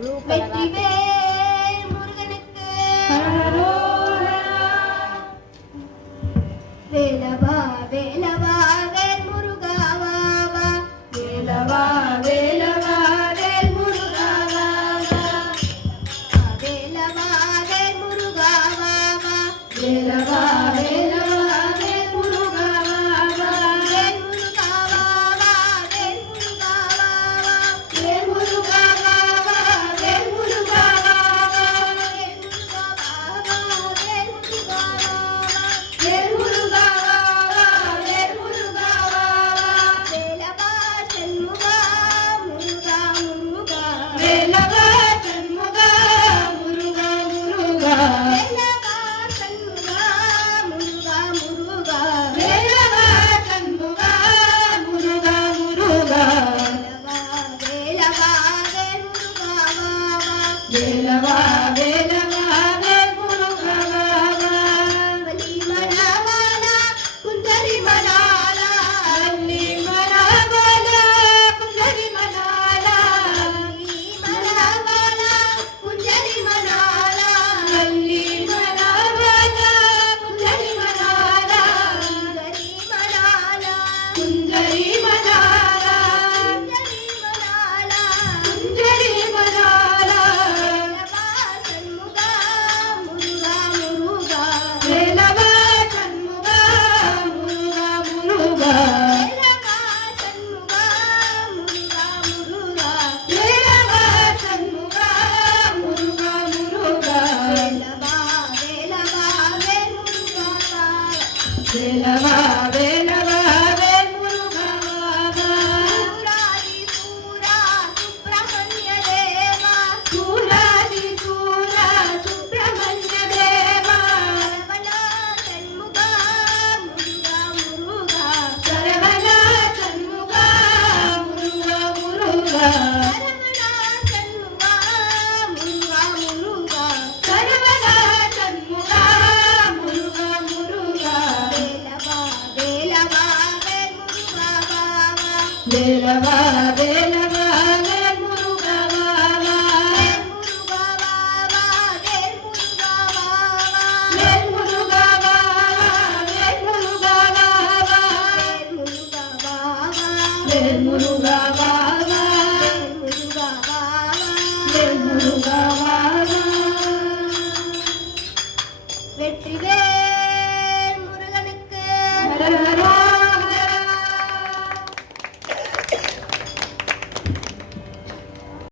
வெற்றிவேல் முருகனுக்கு வேலவா வேலவா வேல் முருகா வா வா வேலவா வேலவா வேல் முருகா வா வா வேலவா வேல் முருகா வா வா வேலவா வேலவா வேல் முருகா வா வா வேல் முருகா வா வா வேல் முருகா வா வா வேல் முருகா வா வா வேல் முருகா வா வா வேல் முருகா வா வா வேல் முருகா வா வா வேல் முருகா வா வா வேல் முருகா வா வா வேலவா சண்முகா முருகா முருகா வேலவா சண்முகா முருகா முருகா வேலவா சண்முகா முருகா முருகா வேலவா சண்முகா முருகா முருகா வேலவா வேல் முருகா வா வா வேலவா வேலவா வேல் முருகா வா வா வலி மனவாலா குந்தரி மனாலா வலி மனவாலா குந்தரி மனாலா வலி மனவாலா குந்தரி மனாலா வலி மனவாலா குந்தரி மனாலா குந்தரி மனாலா குந்தரி மனாலா குந்தரி மனாலா வேலவா சண்முகா முருகா முருகா வேலவா சண்முகா முருகா முருகா வேலவா சண்முகா முருகா முருகா வேலவா சண்முகா முருகா முருகா வேலவா வேலவா வேல் முருகா வா வேலவா வேலவா வேல் முருகா வா வா சூராதி சூரா சுப்பிரமணிய தேவா சூராதி சூரா சுப்பிரமணிய தேவா சரவணா சண்முகா முருகா முருகா சரவணா சண்முகா முருகா முருகா